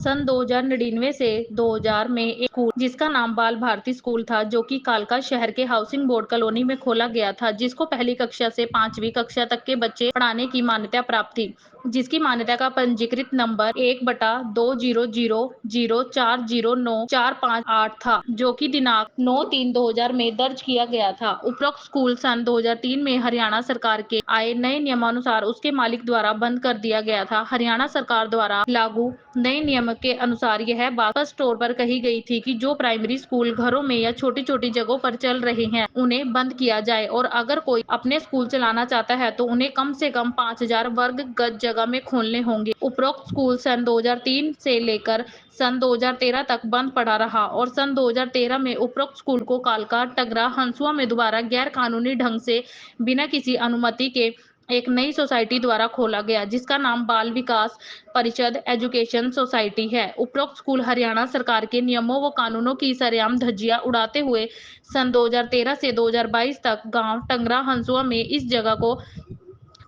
सन 2099 से 2000 में एक स्कूल जिसका नाम बाल भारती स्कूल था, जो कि कालका शहर के हाउसिंग बोर्ड कॉलोनी में खोला गया था, जिसको पहली कक्षा से 5वीं कक्षा तक के बच्चे पढ़ाने की मान्यता प्राप्त थी, जिसकी मान्यता का पंजीकृत नंबर 1/2000409458 था, जो कि दिनांक 9/3/2000 में दर्ज किया गया था। उपरोक्त स्कूल सन 2003 में हरियाणा सरकार के आए नए नियमानुसार उसके मालिक द्वारा बंद कर दिया गया था। हरियाणा सरकार द्वारा लागू नए नियम के अनुसार यह बात स्पष्ट तौर पर कही गई थी कि जो प्राइमरी स्कूल घरों में या छोटी छोटी जगहों पर चल रहे हैं, उन्हें बंद किया जाए, और अगर कोई अपने स्कूल चलाना चाहता है तो उन्हें कम से कम 5000 वर्ग गज जगह में खोलने होंगे। उपरोक्त स्कूल सन 2003 से लेकर सन 2013 तक बंद पड़ा रहा, और सन 2013 में उपरोक्त स्कूल को कालका, टगरा, हंसुआ में दोबारा गैर कानूनी ढंग से बिना किसी अनुमति के एक नई सोसाइटी द्वारा खोला गया, जिसका नाम बाल विकास परिषद एजुकेशन सोसाइटी है। उपरोक्त स्कूल हरियाणा सरकार के नियमों व कानूनों की सरेआम धज्जियां उड़ाते हुए सन 2013 से 2022 तक गांव टंगरा हंसुआ में इस जगह को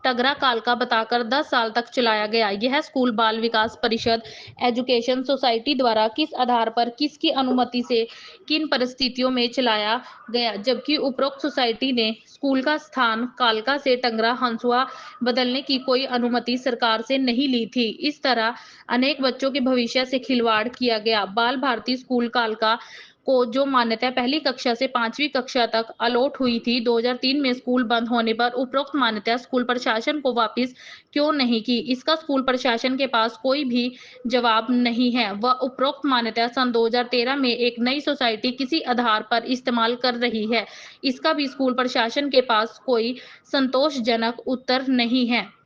टगरा कालका बताकर 10 साल तक चलाया गया। यह स्कूल बाल विकास परिषद एजुकेशन सोसाइटी द्वारा किस आधार पर, किसकी अनुमति से, किन परिस्थितियों में चलाया गया, जबकि उपरोक्त सोसाइटी ने स्कूल का स्थान कालका से टंगरा हंसुआ बदलने की कोई अनुमति सरकार से नहीं ली थी। इस तरह अनेक बच्चों के भविष्य से खिलवाड़ किया गया। बाल भारती स्कूल कालका को जो मान्यता पहली कक्षा से 5वीं कक्षा तक अलॉट हुई थी, 2003 में स्कूल बंद होने पर उपरोक्त मान्यता स्कूल प्रशासन को वापस क्यों नहीं की, इसका स्कूल प्रशासन के पास कोई भी जवाब नहीं है। वह उपरोक्त मान्यता सन 2013 में एक नई सोसाइटी किसी आधार पर इस्तेमाल कर रही है, इसका भी स्कूल प्रशासन के पास कोई संतोषजनक उत्तर नहीं है।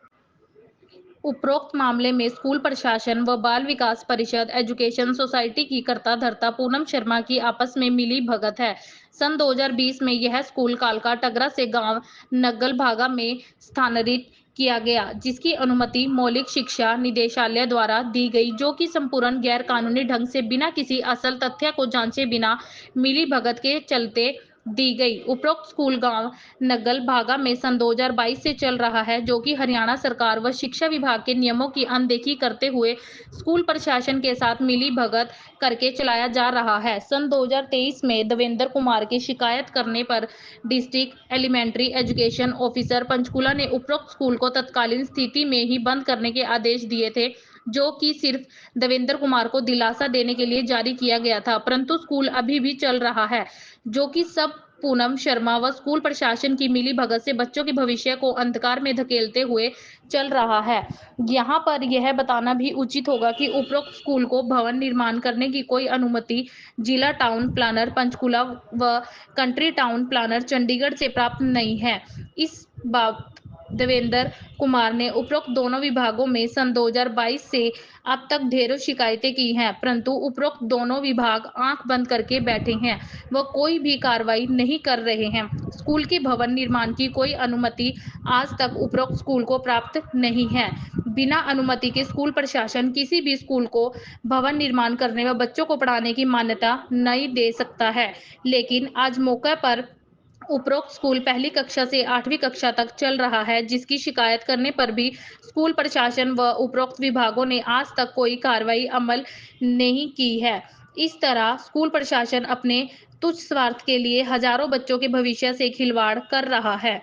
उपरोक्त मामले में स्कूल प्रशासन व बाल विकास परिषद एजुकेशन सोसाइटी की कर्ता धर्ता पूनम शर्मा की आपस में मिली भगत है। सन 2020 में यह स्कूल कालका टगरा से गांव नग्गल भागा में स्थानांतरित किया गया, जिसकी अनुमति मौलिक शिक्षा निदेशालय द्वारा दी गई, जो कि संपूर्ण गैर कानूनी ढंग से बिना किसी असल तथ्य को जांचे बिना मिली भगत के चलते दी गई। उपरोक्त स्कूल गांव नग्गल भागा में सन 2022 से चल रहा है, जो कि हरियाणा सरकार व शिक्षा विभाग के नियमों की अनदेखी करते हुए स्कूल प्रशासन के साथ मिली भगत करके चलाया जा रहा है। सन 2023 में देवेंद्र कुमार की शिकायत करने पर district elementary education officer Panchkula ने उपरोक्त स्कूल को तत्कालीन स्थिति में ही बंद करने के आदेश दिए थे, जो कि सिर्फ देवेंद्र कुमार को दिलासा देने के लिए जारी किया गया था, परंतु स्कूल अभी भी चल रहा है, जो कि सब पूनम शर्मा व स्कूल प्रशासन की मिली भगत से बच्चों के भविष्य को अंधकार में धकेलते हुए चल रहा है। यहाँ पर यह बताना भी उचित होगा कि उपरोक्त स्कूल को भवन निर्माण करने की कोई अनुमति जिला टाउन प्लानर पंचकुला व कंट्री टाउन प्लानर चंडीगढ़ से प्राप्त नहीं है। इस बात देवेंद्र कुमार ने उपरोक्त दोनों विभागों में सन 2022 से अब तक ढेरों शिकायतें की हैं, परंतु उपरोक्त दोनों विभाग आंख बंद करके बैठे हैं व कोई भी कार्रवाई नहीं कर रहे हैं। स्कूल के भवन निर्माण की कोई अनुमति आज तक उपरोक्त स्कूल को प्राप्त नहीं है। बिना अनुमति के स्कूल प्रशासन किसी भी स्कूल को भवन निर्माण करने व बच्चों को पढ़ाने की मान्यता नहीं दे सकता है, लेकिन आज मौके पर उपरोक्त स्कूल पहली कक्षा से 8वीं कक्षा तक चल रहा है, जिसकी शिकायत करने पर भी स्कूल प्रशासन व उपरोक्त विभागों ने आज तक कोई कार्रवाई अमल नहीं की है। इस तरह स्कूल प्रशासन अपने तुच्छ स्वार्थ के लिए हजारों बच्चों के भविष्य से खिलवाड़ कर रहा है।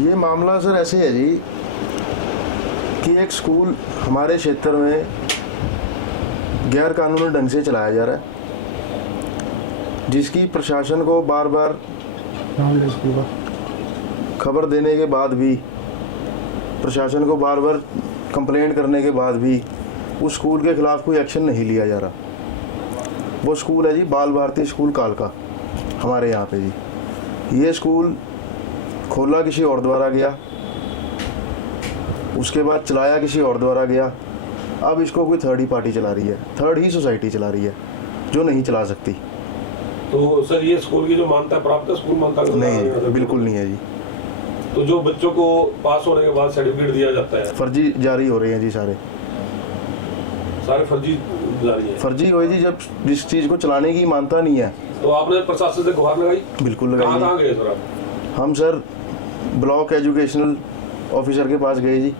ये मामला सर ऐसे है जी कि एक स्कूल हमारे क्षेत्र में गैर कानूनी ढंग से चलाया जा रहा है, जिसकी प्रशासन को बार बार खबर देने के बाद भी, प्रशासन को बार बार कंप्लेंट करने के बाद भी उस स्कूल के खिलाफ कोई एक्शन नहीं लिया जा रहा। वो स्कूल है जी बाल भारती स्कूल कालका, हमारे यहाँ पे जी। ये स्कूल खोला किसी और द्वारा गया, उसके बाद चलाया किसी और द्वारा गया, अब इसको कोई थर्ड ही पार्टी चला रही है, थर्ड ही सोसाइटी चला रही है, जो नहीं चला सकती। तो सर ये स्कूल की जो मान्यता प्राप्त है, स्कूल मान्यता नहीं, बिल्कुल नहीं है जी। तो जो बच्चों को पास होने के बाद सर्टिफिकेट दिया जाता है, फर्जी जारी हो रहे हैं जी, सारे फर्जी जारी है। फर्जी हो जी, जब जिस चीज़ को चलाने की मान्यता नहीं है। तो आपने प्रशासन से गुहार लगाई? बिल्कुल लगाई। कहाँ गए सर आप? हम सर ब्लॉक एजुकेशनल ऑफिसर के पास गए जी,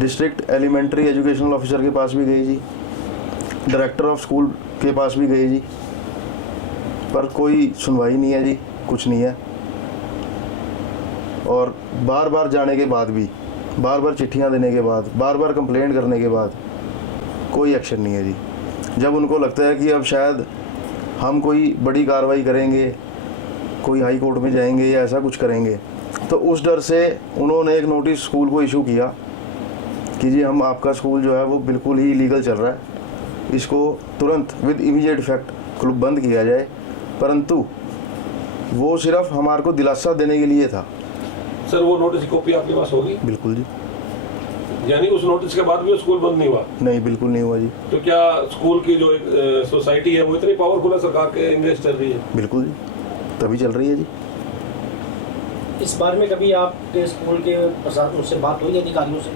डिस्ट्रिक्ट एलिमेंट्री एजुकेशनल ऑफिसर के पास भी गए जी, डायरेक्टर ऑफ स्कूल के पास भी गए जी, पर कोई सुनवाई नहीं है जी, कुछ नहीं है। और बार बार जाने के बाद भी, बार बार चिट्ठियां देने के बाद, बार बार कंप्लेंट करने के बाद कोई एक्शन नहीं है जी। जब उनको लगता है कि अब शायद हम कोई बड़ी कार्रवाई करेंगे, कोई हाई कोर्ट में जाएंगे या ऐसा कुछ करेंगे, तो उस डर से उन्होंने एक नोटिस स्कूल को इशू किया कि जी हम आपका स्कूल जो है वो बिल्कुल ही इलीगल चल रहा है, इसको तुरंत विद इमीडिएट इफेक्ट बंद किया जाए। परंतु वो सिर्फ हमारे को दिलासा देने के लिए था। सर वो नोटिस की कॉपी आपके पास होगी? बिल्कुल जी। यानी उस नोटिस के बाद भी वो स्कूल बंद नहीं हुआ? नहीं, बिल्कुल नहीं हुआ जी। तो क्या स्कूल की जो एक सोसाइटी है वो इतनी पावरफुल है, सरकार के इंगेज चल रही है? बिल्कुल जी, तभी चल रही है जी। इस बारे में कभी आपके स्कूल के प्रशासन से बात हुई अधिकारियों से?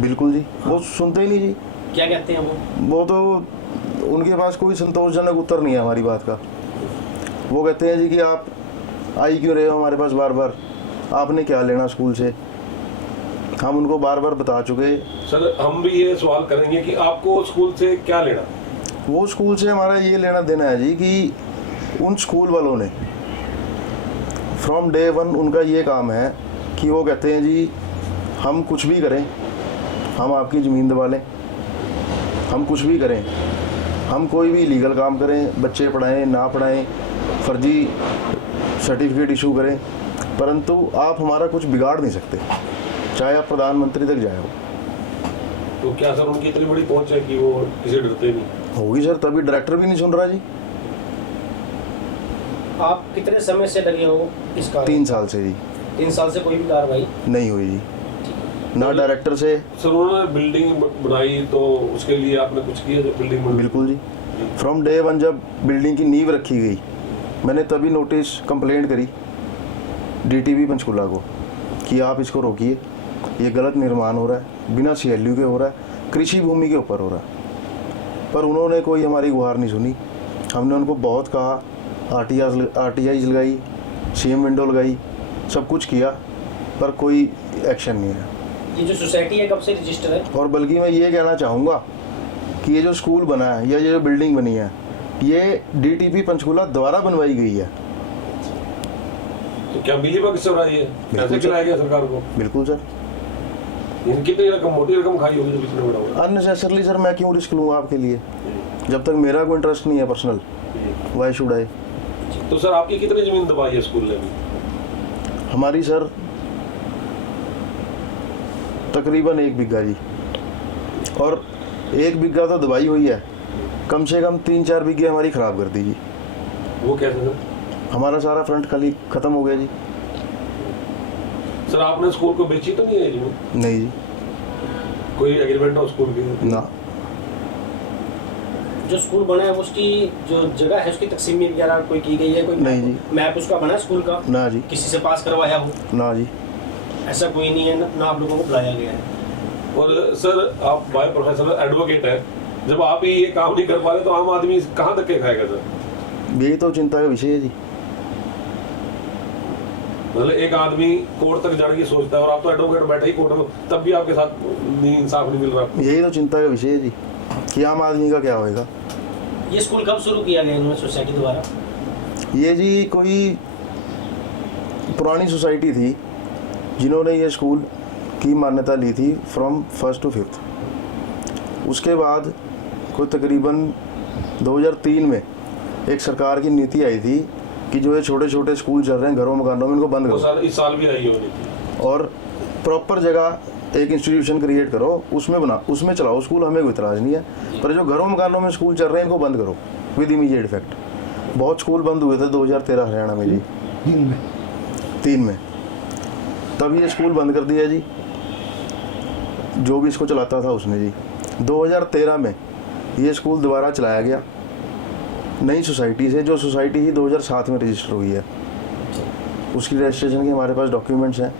बिल्कुल जी, वो सुनते ही नहीं जी। क्या कहते हैं वो? तो उनके पास कोई संतोषजनक उत्तर नहीं है हमारी बात का। वो कहते हैं जी कि आप आई क्यों रहे हो हमारे पास बार बार, आपने क्या लेना स्कूल से। हम उनको बार बार बता चुके। सर हम भी ये सवाल करेंगे कि आपको स्कूल से क्या लेना? वो स्कूल से हमारा ये लेना देना है जी कि उन स्कूल वालों ने फ्रॉम डे वन उनका ये काम है कि वो कहते हैं जी हम कुछ भी करें, हम आपकी ज़मीन दबा लें, हम कुछ भी करें, हम कोई भी लीगल काम करें, बच्चे पढ़ाएं ना पढ़ाएं, फर्जी सर्टिफिकेट इशू करें, परंतु आप हमारा कुछ बिगाड़ नहीं सकते, चाहे आप प्रधानमंत्री तक जाए हो। तो क्या सर उनकी इतनी बड़ी पहुंच है कि वो किसी डरते नहीं? होगी सर, तभी डायरेक्टर भी नहीं सुन रहा जी। आप कितने समय से लगे हो इस कार्य? 3 साल से जी। 3 साल से कोई भी कार्रवाई नहीं हुई जी, ना डायरेक्टर से। सर उन्होंने बिल्डिंग बनाई तो उसके लिए आपने कुछ किया जो बिल्डिंग बनी? बिल्कुल जी, फ्रॉम डे वन जब बिल्डिंग की नींव रखी गई, मैंने तभी नोटिस कंप्लेंट करी डीटीवी पंचकुला को कि आप इसको रोकिए, ये गलत निर्माण हो रहा है, बिना CLU के हो रहा है, कृषि भूमि के ऊपर हो रहा है। पर उन्होंने कोई हमारी गुहार नहीं सुनी। हमने उनको बहुत कहा, RTIs लगाई, CM विंडो लगाई, सब कुछ किया, पर कोई एक्शन नहीं है। ये जो सोसाइटी है कब से रजिस्टर है? और बल्कि मैं ये कहना चाहूँगा कि ये जो स्कूल बना है या ये जो बिल्डिंग बनी है, ये DTP पंचकुला द्वारा बनवाई गई है। तो क्या मिली बग से हो रहा है? ये पैसे खिलाया गया सरकार को? बिल्कुल सर। कितनी रकम, मोटी रकम खाई होगी जो कितने बड़ा होगा? अननेसेसरली सर, मैं क्यों रिस्क लूँगा आपके लिए, जब तक मेरा कोई इंटरेस्ट नहीं है पर्सनल, वाई शुड आई। तो सर आपकी कितनी जमीन दबाई है स्कूल ने भी? हमारी सर तकरीबन 1 बिघा जी, और 1 बिघा तो दबाई हुई है, कम से कम 3-4 बिघे हमारी ख़राब कर दी जी। वो कैसे सर? हमारा सारा फ्रंट खाली ख़त्म हो गया जी। सर आपने स्कूल को बेची तो नहीं है जमीन? नहीं जी, कोई एग्रीमेंट हो स्कूल की? ना। जो स्कूल बना है उसकी जो जगह है उसकी तकसीमी वगैरह कोई की गई है? कोई नहीं जी। मैप उसका बना है स्कूल का? ना जी। किसी से पास करवाया हो? ना जी। ऐसा कोई नहीं है ना आप लोगों को बुलाया गया है? और सर आप बाय प्रोफेशनल एडवोकेट है, जब आप ही ये काम नहीं कर पा रहे तो आम आदमी कहाँ धक्के खाएगा सर? यही तो चिंता का विषय है जी। मतलब एक आदमी कोर्ट तक जाने की सोचता है और आप तो एडवोकेट बैठे ही कोर्ट में, तब भी आपके साथ नहीं इंसाफ नहीं मिल रहा आपको। यही तो चिंता का विषय है जी कि आम आदमी का क्या होएगा। ये स्कूल कब शुरू किया गया इन्होंने सोसाइटी द्वारा? ये जी कोई पुरानी सोसाइटी थी जिन्होंने ये स्कूल की मान्यता ली थी फ्रॉम 1st to 5th। उसके बाद कोई तकरीबन 2003 में एक सरकार की नीति आई थी कि जो ये छोटे छोटे स्कूल चल रहे हैं घरों मकानों में, इनको बंद करो इस साल भी आई होनी थी, और प्रॉपर जगह एक इंस्टीट्यूशन क्रिएट करो, उसमें चलाओ स्कूल, हमें कोई इतराज़ नहीं है। पर जो घरों मकानों में स्कूल चल रहे हैं इनको बंद करो विद इमीडिएट इफेक्ट। बहुत स्कूल बंद हुए थे 2013 हरियाणा में जी, 3 में, तब ये स्कूल बंद कर दिया जी, जो भी इसको चलाता था उसने जी। 2013 में ये स्कूल दोबारा चलाया गया नई सोसाइटी से, जो सोसाइटी ही 2007 में रजिस्टर हुई है, उसकी रजिस्ट्रेशन के हमारे पास डॉक्यूमेंट्स हैं।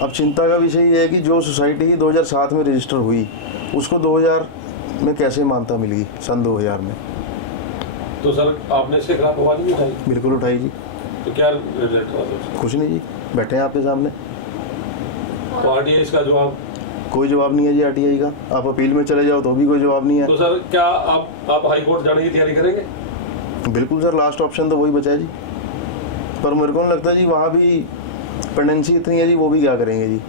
अब चिंता का विषय ये है कि जो सोसाइटी ही 2007 में रजिस्टर हुई उसको 2000 में कैसे मान्यता मिल गई, सन 2000 में। तो सर आपने इसके खिलाफ आवाज नहीं उठाई? बिल्कुल उठाई जी। तो क्या रिजल्ट रहा? कुछ नहीं जी, बैठे हैं आपके सामने। तो RTI इसका जवाब कोई जवाब नहीं है जी आरटीआई का। आप अपील में चले जाओ तो भी कोई जवाब नहीं है। तो सर क्या आप हाई कोर्ट जाने की तैयारी करेंगे? बिल्कुल सर, लास्ट ऑप्शन तो वही बचा है जी। पर मेरे को नहीं लगता जी वहाँ भी पेंडेंसी इतनी है जी, वो भी क्या करेंगे जी।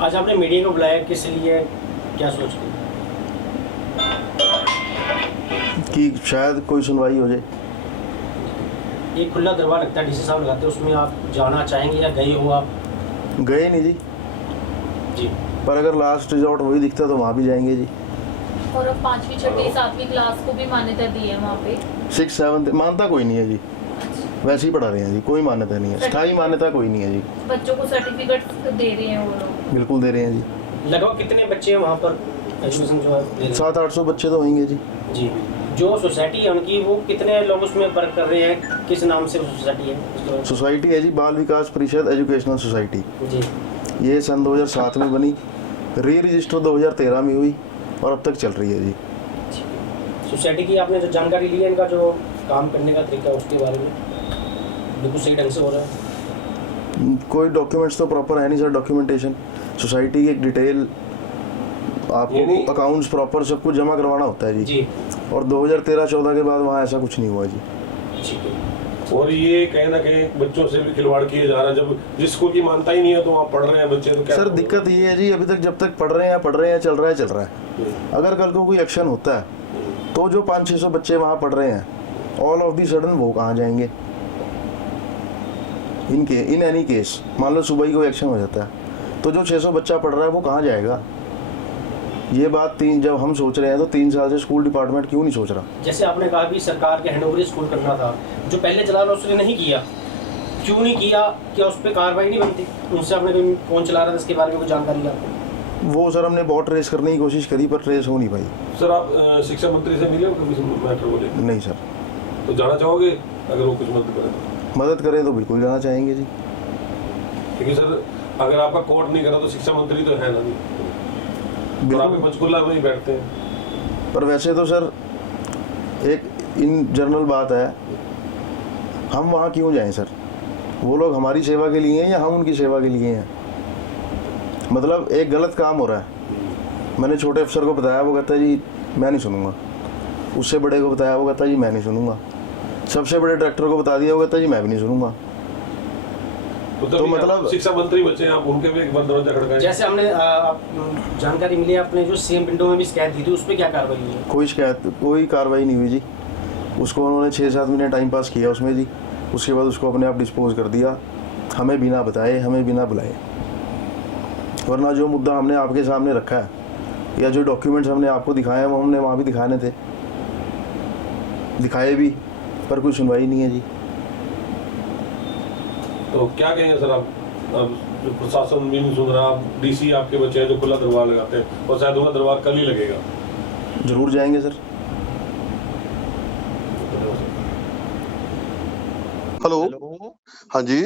आज आपने मीडिया को बुलाया किस लिए, क्या सोच के? कि शायद कोई सुनवाई हो जाए। एक खुला दरबार लगता है, डीसी साहब लगाते हैं, उसमें आप जाना चाहेंगे या गए हो आप? गए नहीं जी, जी। पर अगर लास्ट रिजॉर्ट वही दिखता तो वहाँ भी जाएंगे जी। और अब 5वीं 6वीं 7वीं क्लास को भी मान्यता दी है वहाँ पे। 6 7 मान्यता कोई नहीं है जी, वैसे ही पढ़ा रहे हैं जी, कोई मान्यता नहीं है, स्थायी मान्यता कोई नहीं है जी। बच्चों को सर्टिफिकेट दे रहे हैं वो लोग। बिल्कुल दे रहे हैं जी। लगभग कितने बच्चे हैं वहाँ पर एजुकेशन जो है दे रहे हैं? 700-800 बच्चे तो होंगे जी। जी। जो सोसाइटी है उनकी, वो कितने लोग उसमें वर्क कर रहे हैं, किस नाम से वो सोसाइटी है? सोसाइटी है जी बाल विकास परिषद एजुकेशनल सोसाइटी। जी। ये सन 2007 में बनी, री रजिस्टर 2013 में हुई और अब तक चल रही है जी। सोसाइटी की आपने जो जानकारी ली है, इनका जो काम करने का तरीका है उसके बारे में बिल्कुल सही ढंग से हो रहा है? कोई डॉक्यूमेंट्स तो प्रॉपर है नहीं सर। डॉक्यूमेंटेशन सोसाइटी की एक डिटेल, आपको अकाउंट्स प्रॉपर सब कुछ जमा करवाना होता है जी। और 2013-14 के बाद वहाँ ऐसा कुछ नहीं हुआ जी। ठीक है। और ये कहीं ना कहीं बच्चों से भी खिलवाड़ किए जा रहा है। जब जिस स्कूल की मानता ही नहीं है तो वहाँ पढ़ रहे हैं बच्चे, तो क्या सर दिक्कत ये है जी, अभी तक जब तक पढ़ रहे हैं चल रहा है। अगर कल को कोई एक्शन होता है तो जो 500-600 बच्चे वहाँ पढ़ रहे हैं, ऑल ऑफ दी सडन वो कहाँ जाएंगे? इन एनी केस मान लो सुबह ही कोई एक्शन हो जाता है तो जो 600 बच्चा पढ़ रहा है वो कहाँ जाएगा? ये बात जब हम सोच रहे हैं तो 3 साल से स्कूल डिपार्टमेंट क्यों नहीं सोच रहा? जैसे आपने कहा भी सरकार के हैंडओवर स्कूल करना था, जो पहले चला रहा उसने नहीं किया, क्यों नहीं किया? क्या उस पर कार्रवाई नहीं बनती? उनसे आपने कोई कौन चला रहा था इसके बारे में कोई जानकारी आपको? वो सर हमने बहुत ट्रेस करने की कोशिश करी पर ट्रेस हो नहीं पाई। सर आप शिक्षा मंत्री से मिले हो कभी मैटर को लेकर? नहीं सर। तो जाना चाहोगे अगर वो कुछ मदद करें तो? मदद करें तो बिल्कुल जाना चाहेंगे जी। क्योंकि सर अगर आपका कोर्ट नहीं करा तो शिक्षा मंत्री तो है ना, और आप पंचकुला में ही बैठते हैं। पर वैसे तो सर एक इन जनरल बात है, हम वहाँ क्यों जाएं सर? वो लोग हमारी सेवा के लिए हैं या हम उनकी सेवा के लिए हैं? मतलब एक गलत काम हो रहा है। मैंने छोटे अफसर को बताया, वो कहता है जी मैं नहीं सुनूंगा। उससे बड़े को बताया, वो कहता है जी मैं नहीं सुनूंगा। सबसे बड़े डायरेक्टर को बता दिया, वो कहता है जी मैं भी नहीं सुनूंगा। तो मतलब शिक्षा मंत्री बचे हैं आप, उनके भी एक बंद दरवाजा खड़काएं। जैसे हमने जानकारी मिली, आपने जो सीएम विंडो में भी शिकायत दी थी, उस पर क्या कार्रवाई हुई है? कोई कार्रवाई नहीं हुई जी। उसको उन्होंने 6-7 महीने टाइम पास किया उसमें जी। उसके बाद उसको अपने आप डिस्पोज कर दिया, हमें बिना बताए, हमें बिना बुलाए। वरना जो मुद्दा हमने आपके सामने रखा है या जो डॉक्यूमेंट्स हमने आपको दिखाए हैं वो हमने वहाँ भी दिखाने थे, दिखाए भी, पर कोई सुनवाई नहीं है जी। तो क्या कहेंगे सर आप? अब जो प्रशासन भी नहीं सुन रहा, डीसी आपके बच्चे हैं जो खुला दरबार लगाते हैं, और शायद उनका दरबार कल ही लगेगा। जरूर जाएंगे सर। हेलो। हाँ जी।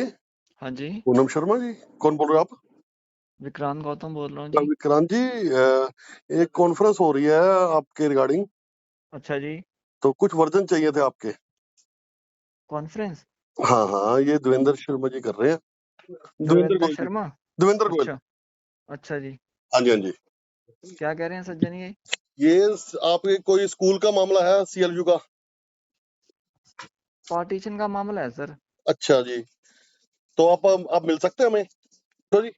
हाँ जी, पूनम शर्मा जी, कौन बोल रहे हो आप? विक्रांत गौतम बोल रहा हूँ जी। विक्रांत जी, एक कॉन्फ्रेंस हो रही है आपके रिगार्डिंग, अच्छा जी, तो कुछ वर्जन चाहिए थे आपके। कॉन्फ्रेंस? हाँ हाँ, ये देवेंद्र शर्मा जी कर रहे हैं। देवेंद्र देवेंद्र गोयल जी। शर्मा? देवेंद्र गोयल। अच्छा, अच्छा जी। हाँ जी हाँ जी। क्या कह रहे हैं सज्जन ये? ये आपके कोई स्कूल का मामला है, CLU का? पार्टीशन का मामला है सर। अच्छा जी, तो आप मिल सकते हैं हमें? तो जी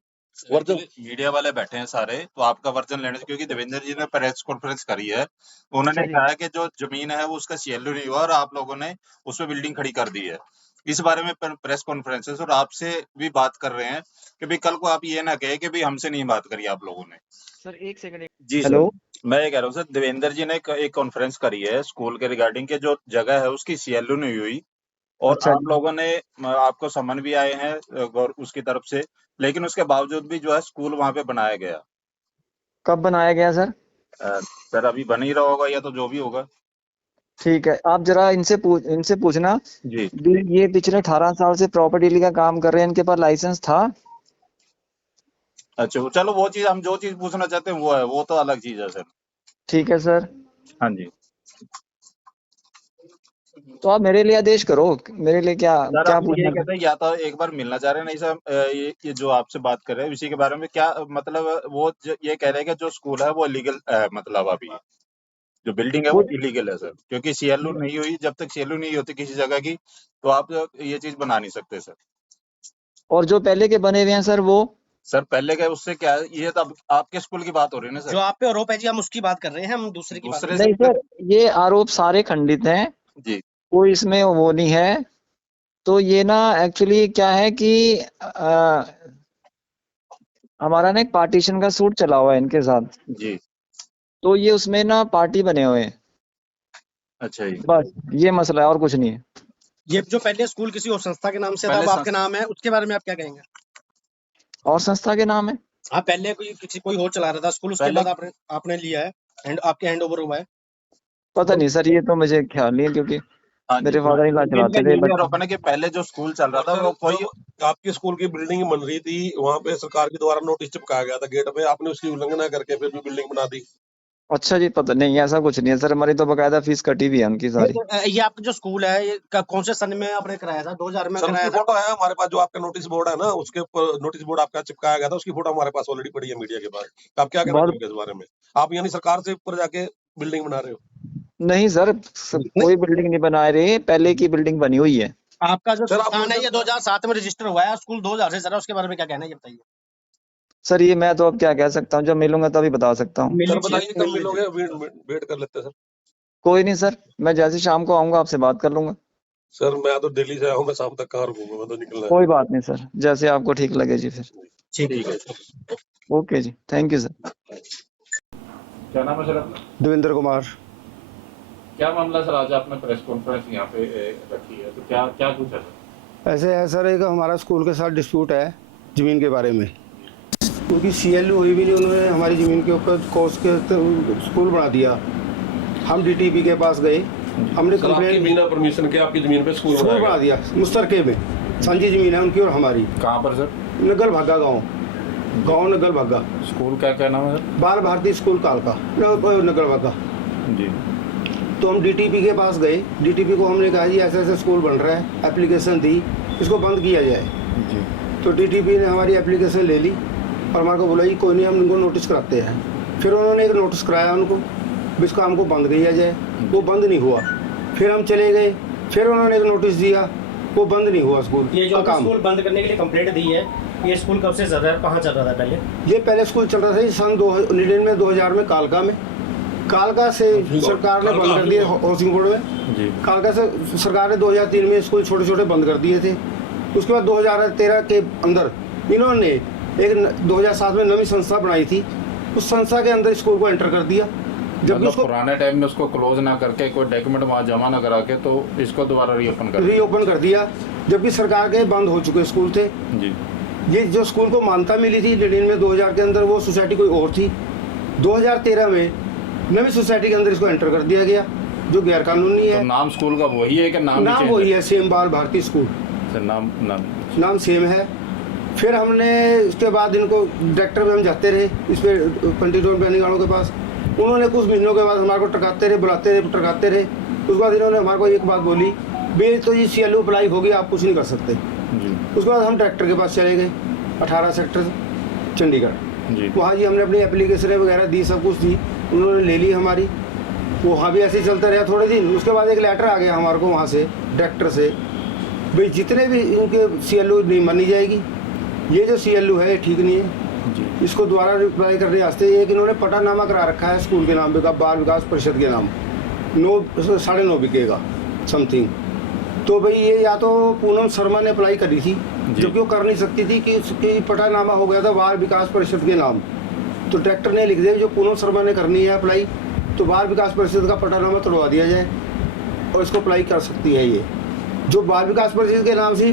वर्जन मीडिया वाले बैठे हैं सारे, तो आपका वर्जन लेने से, क्योंकि देवेंद्र जी ने प्रेस कॉन्फ्रेंस करी है, उन्होंने अच्छा जी। कहा है कि जो जमीन है वो उसका CLU नहीं हुआ और आप लोगों ने उसमें बिल्डिंग खड़ी कर दी है। इस बारे में प्रेस कॉन्फ्रेंस है और आपसे भी बात कर रहे हैं कि भाई कल को आप ये ना कहे कि भाई हमसे नहीं बात करी आप लोगों ने। सर एक सेकंड। जी हेलो? सर, मैं ये कह रहा हूँ सर, देवेंद्र जी ने एक कॉन्फ्रेंस करी है स्कूल के रिगार्डिंग के, जो जगह है उसकी CLU नहीं हुई, और अच्छा आप जी। लोगों ने आपको समन भी आए हैं और उसकी तरफ से, लेकिन उसके बावजूद भी जो है स्कूल वहां पे बनाया गया। कब बनाया गया सर? सर अभी बन ही रहा होगा या तो जो भी होगा। ठीक है, आप जरा इनसे पूछना जी भी ये पिछले 18 साल से प्रॉपर्टी डीलिंग का काम कर रहे हैं, इनके पास लाइसेंस था? अच्छा, चलो वो चीज, हम जो चीज पूछना चाहते हैं वो है, वो तो अलग चीज है सर। ठीक है सर। हाँ जी। तो आप मेरे लिए आदेश करो, मेरे लिए क्या सर क्या आप ये पूछना है? कहते हैं या तो एक बार मिलना चाह रहे हैं, नहीं सर ये जो आपसे बात कर रहे हैं इसी के बारे में क्या मतलब वो ये कह रहे हैं कि जो स्कूल है वो इलीगल है, मतलब अभी जो बिल्डिंग है वो वो इलीगल है सर, क्योंकि सीएलयू नहीं हुई, जब तक सीएलयू नहीं होती किसी जगह की तो आप ये चीज बना नहीं सकते सर। और जो पहले के बने हुए हैं सर वो सर पहले का उससे क्या है, ये तो आपके स्कूल की बात हो रही है ना जो सर। आप पे आरोप है जी, हम उसकी बात कर रहे हैं, हम दूसरे की बात दूसरे नहीं सर, ये आरोप सारे खंडित हैं, जी कोई इसमें वो नहीं है। तो ये ना एक्चुअली क्या है कि हमारा ना एक पार्टीशन का सूट चला हुआ है इनके साथ, जी तो ये उसमें ना पार्टी बने हुए हैं, अच्छा जी। बस ये मसला है और कुछ नहीं है। ये जो पहले स्कूल किसी और संस्था के नाम से था, पहले अब आपके नाम है, उसके बारे में आप क्या कहेंगे? और संस्था के नाम है? हाँ, पहले कोई और चला रहा था स्कूल, उसके पहले- बाद आपने लिया है, आपके हैंड ओवर हुआ है। पता नहीं सर, ये तो मुझे ख्याल नहीं है, क्योंकि हाँ जी, मेरे फादर इन लॉ इनका चलाते थे। ये भी आरोप है ना कि पहले जो स्कूल चल रहा था वो कोई जो आपकी स्कूल की बिल्डिंग बन रही थी वहाँ पे सरकार के द्वारा नोटिस चिपकाया गया था गेट पे, आपने उसकी उल्लंघना करके फिर भी बिल्डिंग बना दी। अच्छा जी, पता नहीं, ऐसा कुछ नहीं है सर, हमारी तो बकायदा फीस कटी हुई है उनकी सारी। ये आपका जो स्कूल है, ये कौन से सन में आपने कराया था? 2000 में सर कराया उसकी था? फोटो है हमारे पास, जो आपका नोटिस बोर्ड है ना उसके ऊपर नोटिस बोर्ड आपका चिपकाया गया था, उसकी फोटो हमारे पास ऑलरेडी पड़ी है मीडिया के पास। आप क्या कहना बहुत- चाहोगे इस बारे में? आप यानी सरकार से ऊपर जाके बिल्डिंग बना रहे हो? नहीं सर, कोई बिल्डिंग नहीं बना रहे, पहले की बिल्डिंग बनी हुई है। आपका जो सर, आप स्थान है मुझे- ये 2007 में रजिस्टर हुआ है, स्कूल 2000 से चला, उसके बारे में क्या कहना है ये बताइए। सर ये मैं तो अब क्या कह सकता हूँ, जब मिलूंगा तभी बता सकता हूँ। सर बताइए कब मिलोगे, वेट कर लेते हैं सर। कोई नहीं सर, मैं जैसे शाम को आऊंगा आपसे बात कर लूंगा। सर मैं तो दिल्ली से आया हूँ, मैं शाम तक कहाँ रुकूंगा, मैं तो निकलना है। कोई बात नहीं सर, जैसे आपको ठीक लगे जी फिर। ठीक है सर। ओके जी, थैंक यू सर। क्या नाम है सर आपका? देवेंद्र कुमार। क्या मामला सर, आज आपने प्रेस कॉन्फ्रेंस यहाँ पे रखी है, तो क्या क्या कुछ है सर? ऐसे है सर, एक हमारा स्कूल के साथ डिस्प्यूट है ज़मीन के बारे में। उनकी सीएलयू हुई भी नहीं, उन्होंने हमारी ज़मीन के ऊपर कोर्स के स्कूल बना दिया। हम डीटीपी के पास गए, हमने सर आपकी कंप्लेंट, बिना परमिशन के आपकी जमीन पे स्कूल स्कूल बना बनाया दिया मुश्तरके में, साझी ज़मीन है उनकी और हमारी। कहाँ पर सर? नगल भागा गाँव नगल भागा, स्कूल क्या नाम है सर? बाल भारती स्कूल कालका नगल भागा। जी। तो हम डीटीपी के पास गए, डीटीपी को हमने कहा जी ऐसे ऐसे स्कूल बन रहा है, एप्लीकेशन दी, इसको बंद किया जाए। जी। तो डीटीपी ने हमारी एप्लीकेशन ले ली और हमारे को बोला जी कोई नहीं, हम उनको नोटिस कराते हैं। फिर उन्होंने एक नोटिस कराया उनको, इस काम को बंद किया जाए, वो बंद नहीं हुआ। फिर हम चले गए, फिर उन्होंने एक नोटिस दिया, वो बंद नहीं हुआ स्कूल ये जो का आपने काम। स्कूल बंद करने के लिए कंप्लेंट दी है, ये स्कूल कब से चल रहा है, कहाँ चल रहा था पहले? ये पहले स्कूल चल रहा था जी सन 2000 में कालका में। कालका से सरकार ने बंद कर दिया हाउसिंग बोर्ड में। जी। कालका से सरकार ने 2003 में स्कूल छोटे छोटे बंद कर दिए थे। उसके बाद 2013 के अंदर इन्होंने एक 2007 में नई संस्था बनाई थी, उस संस्था के अंदर स्कूल को एंटर कर दिया। जबकि मतलब उसको पुराने टाइम में उसको क्लोज ना करके, कोई डॉक्यूमेंट वहाँ जमा ना करा के, तो इसको दोबारा रीओपन कर दिया। रीओपन कर दिया, जबकि सरकार के बंद हो चुके स्कूल थे। जी। ये जो स्कूल को मान्यता मिली थी 99 में 2000 के अंदर, वो सोसाइटी कोई और थी। 2013 में नई सोसाइटी के अंदर इसको एंटर कर दिया गया, जो गैर कानूनी तो है। नाम स्कूल का वही है कि नाम नाम वही है, सेम बाल भारती स्कूल सर? नाम सेम है। फिर हमने इसके बाद इनको डायरेक्टर में हम जाते रहे, इस पे कंटिन्यून प्लानिंग वालों के पास। उन्होंने कुछ महीनों के बाद हमारे को टकाते रहे, बुलाते रहे, टकाते रहे। उसके बाद इन्होंने हमारे को एक बात बोली, बे तो ये सीएलयू अप्लाई होगी, आप कुछ नहीं कर सकते। जी। उसके बाद हम डायरेक्टर के पास चले गए, 18 सेक्टर चंडीगढ़। जी। वहाँ जी हमने अपनी एप्लीकेशन वगैरह दी, सब कुछ दी, उन्होंने ले ली हमारी। वहाँ भी ऐसे ही चलता रहा थोड़े दिन। उसके बाद एक लेटर आ गया हमारे को वहाँ से, डायरेक्टर से, भाई जितने भी इनके सीएलयू नहीं मानी जाएगी, ये जो सीएलयू है ये ठीक नहीं है, जी। इसको दोबारा रिप्लाई करने वास्ते एक इन्होंने पटानामा करा रखा है स्कूल के नाम पे, बाल विकास परिषद के नाम, 9.5 बिके का समथिंग। तो भाई ये या तो पूनम शर्मा ने अप्लाई करी थी, जबकि वो कर नहीं सकती थी कि उसकी पटानामा हो गया था बाल विकास परिषद के नाम। तो डायरेक्टर ने लिख दिया जो पूनम शर्मा ने करनी है अप्लाई, तो बाल विकास परिषद का पटानामा तोड़वा दिया जाए और इसको अप्लाई कर सकती है। ये जो बाल विकास परिषद के नाम से ही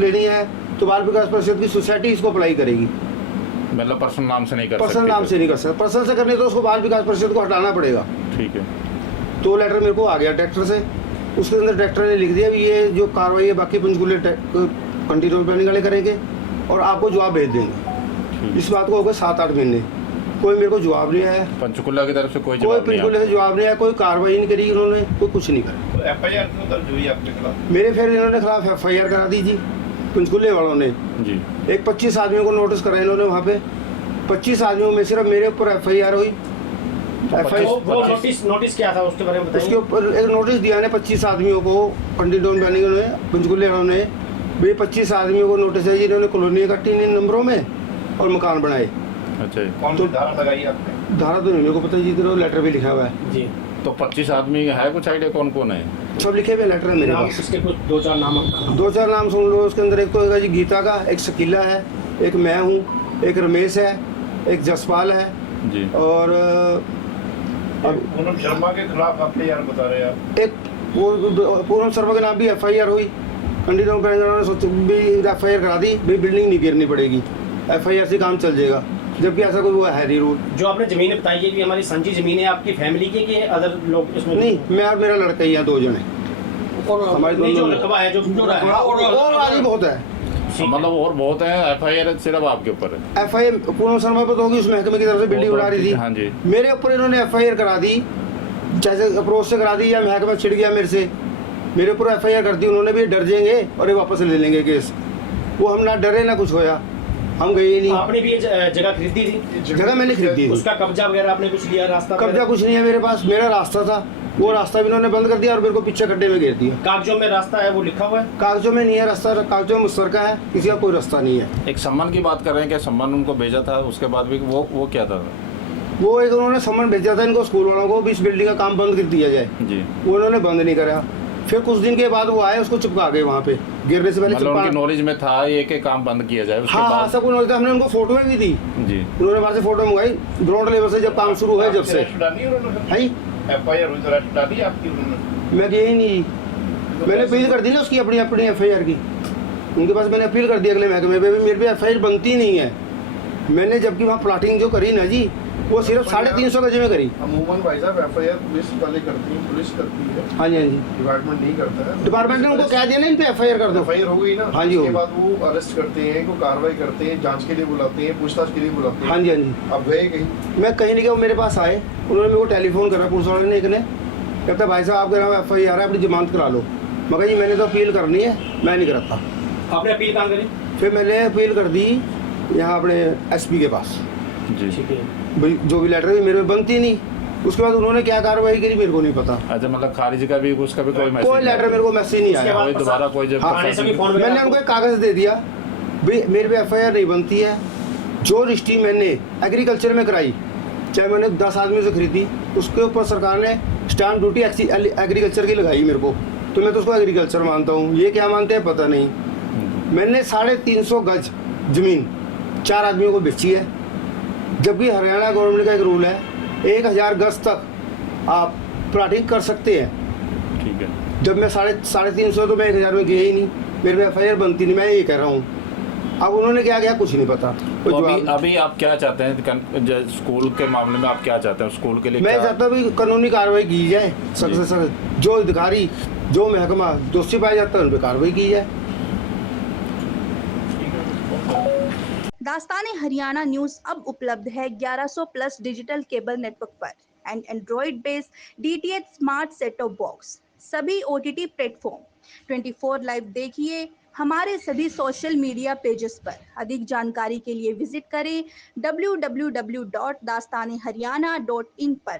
लेनी है, तो बाल विकास परिषद की सोसाइटी इसको अप्लाई करेगी, मतलब पर्सनल नाम से नहीं कर पर्सनल सकते? नाम से नहीं कर सकते। पर्सनल से करने तो उसको बाल विकास परिषद को हटाना पड़ेगा। ठीक है। तो लेटर मेरे को आ गया डायरेक्टर से, उसके अंदर डायरेक्टर ने लिख दिया भी ये जो कार्रवाई है बाकी पंचकूले कंटिन्यूअल प्लानिंग वाले करेंगे और आपको जवाब भेज देंगे। इस बात को हो गए 7-8 महीने, कोई मेरे को जवाब नहीं आया, पंचकुला की तरफ से कोई कोई जवाब नहीं पंचकूले आया? से जवाब नहीं आया, कोई कार्रवाई नहीं करी उन्होंने, कोई कुछ नहीं करा। एफआईआर क्यों दर्ज हुई आपके खिलाफ? मेरे फिर इन्होंने खिलाफ एफआईआर करा दी जी, पंचकुले वालों ने। जी। एक 25 आदमियों को नोटिस करा इन्होंने वहाँ पे। 25 आदमियों में सिर्फ मेरे ऊपर एफआईआर हुई। वो नोटिस क्या था उसके बारे में बताइए। उसके ऊपर एक नोटिस दिया ने 25 आदमियों को, पंडित डॉन बैनिंग ने, पंचकुले वालों ने भी 25 आदमियों को नोटिस है जी, इन्होंने कॉलोनी इकट्ठी इन नंबरों में और मकान बनाए। अच्छा जी। कौन सी धारा लगाई आपने? धारा तो इन्होंने को पता जी, इधर लेटर भी लिखा हुआ है जी। तो 25 आदमी है, कुछ आइडिया कौन कौन है? सब लिखे हुए लेटर है मेरे नाम पास। इसके कुछ 2-4 नाम 2-4 नाम सुन लो उसके अंदर। एक तो है जी गीता का, एक शकीला है, एक मैं हूँ, एक रमेश है, एक जसपाल है जी। और पूनम शर्मा के खिलाफ एफआईआर बता रहे हैं आप? एक वो पूनम शर्मा के नाम भी एफआईआर हुई। कंडीशन ने सोचा भी एफआईआर करा दी, भी बिल्डिंग नहीं गिरनी पड़ेगी, एफआईआर से काम चल जाएगा, जबकि ऐसा कोई वो है नहीं रूल। जो आपने जमीन बताई है कि हमारी संजी जमीन है, आपकी फैमिली की कि अदर लोग इसमें? नहीं, मैं और मेरा लड़का ही है, 2 जन है हमारे नहीं, जो दोनों। रकबा है, जो और आदमी बहुत है, मतलब और बहुत है। एफआईआर सिर्फ आपके ऊपर है? एफआईआर पूनम शर्मा पे तो होगी, उस महकमे की तरफ से बिल्डिंग बना रही थी। हाँ जी। मेरे ऊपर इन्होंने एफआईआर करा दी, जैसे अप्रोच से करा दी या महकमा छिड़ गया मेरे से, मेरे ऊपर एफआईआर कर दी उन्होंने भी। डर जाएंगे और ये वापस ले लेंगे केस। वो हम ना डरे ना कुछ होया, हम गए ही नहीं। आपने भी ये जगह खरीदी थी? जगह मैंने खरीदी थी। उसका कब्जा वगैरह आपने कुछ लिया? रास्ता कब्जा कुछ नहीं है मेरे पास, मेरा रास्ता था, वो रास्ता भी इन्होंने बंद कर दिया और मेरे को पीछे गड्ढे में घेर दिया। कागजों में रास्ता है वो लिखा हुआ है? कागजों में नहीं है रास्ता, कागजों में मुश्तरका है, किसी का कोई रास्ता नहीं है। एक सम्मान की बात कर रहे हैं, क्या सम्मान उनको भेजा था उसके बाद भी? वो क्या था? वो एक उन्होंने सम्मान भेजा था इनको, स्कूल वालों को भी इस बिल्डिंग का काम बंद कर दिया जाए जी। वो उन्होंने बंद नहीं करा। फिर कुछ दिन के बाद वो आए, उसको चिपका गए वहाँ पे, गिरने से पहले मतलब चिपका। उनकी नॉलेज में था ये कि काम बंद किया जाए उसके हाँ, बाद? सब कुछ नॉलेज था, हमने उनको फोटो भी दी जी। उन्होंने बाहर से फोटो मंगाई, ग्राउंड लेवल से जब काम शुरू हुआ जब से। है एफआईआर हुई तो अरेस्ट डाली आपकी उन्होंने? मैं गया ही नहीं, मैंने अपील कर दी ना उसकी, अपनी एफआईआर की उनके पास मैंने अपील कर दी अगले महकमे पे भी, मेरे पे एफआईआर बनती नहीं है। मैंने जबकि वहाँ प्लाटिंग जो करी ना जी, वो सिर्फ 350 गज में करी। अमूमन भाई साहब एफआईआर पुलिस वाले करती है, पुलिस करती है। हाँ जी, हाँ जी। डिपार्टमेंट नहीं करता है। डिपार्टमेंट ने उनको कह दिया ना इन पे एफआईआर कर दो। एफआईआर हो गई ना? हाँ जी, उसके बाद वो अरेस्ट करते हैं, को कार्रवाई करते हैं, जांच के लिए बुलाते हैं, पूछताछ के लिए बुलाते हैं। हाँ जी, हाँ जी। अब गए कहीं? मैं कहीं नहीं गया, वो मेरे पास आए, उन्होंने मेरे को टेलीफोन करा पुलिस वाले ने, एक ने, कहता भाई साहब आपके नाम एफआईआर है, अपनी जमानत करा लो। मैं कहा जी मैंने तो अपील करनी है, मैं नहीं कराता। आपने अपील कहाँ करी? फिर मैंने अपील कर दी यहाँ अपने एसपी के पास जी। ठीक है। भाई जो भी लेटर है मेरे में बनती नहीं। उसके बाद उन्होंने क्या कार्रवाई करी मेरे को नहीं पता। अच्छा, मतलब खारिज का भी उसका भी कोई मैसेज? कोई लेटर मेरे को मैसेज नहीं आया। कोई दोबारा कोई जब हाँ, मैंने उनको एक कागज दे दिया, भाई मेरे पे एफआईआर नहीं बनती है। जो रजिस्ट्री मैंने एग्रीकल्चर में कराई, चाहे मैंने 10 आदमी से खरीदी, उसके ऊपर सरकार ने स्टाम्प ड्यूटी एग्रीकल्चर की लगाई मेरे को, तो मैं तो उसको एग्रीकल्चर मानता हूँ। ये क्या मानते हैं पता नहीं। मैंने 350 गज जमीन 4 आदमियों को बेची है, जबकि हरियाणा गवर्नमेंट का एक रूल है 1000 गज तक आप प्लाटिंग कर सकते हैं। ठीक है। जब मैं 350 तो मैं 1000 में गया ही नहीं, मेरे पे एफआईआर बनती नहीं, मैं ये कह रहा हूँ। अब उन्होंने क्या किया कुछ नहीं पता। तो अभी आप क्या चाहते हैं स्कूल के मामले में? आप क्या चाहते हैं स्कूल के लिए? मैं चाहता हूँ भी कानूनी कार्रवाई की जाए, सख्त से सख्त। जो अधिकारी जो महकमा दोषी पाया जाता है उन पर कार्रवाई की जाए। दास्तान हरियाणा न्यूज अब उपलब्ध है 1100+ डिजिटल केबल नेटवर्क पर and Android based DTH smart set top box, सभी OTT प्लेटफॉर्म। 24 लाइव देखिए हमारे सभी सोशल मीडिया पेजेस पर। अधिक जानकारी के लिए विजिट करें www.dastaneharyana.in पर।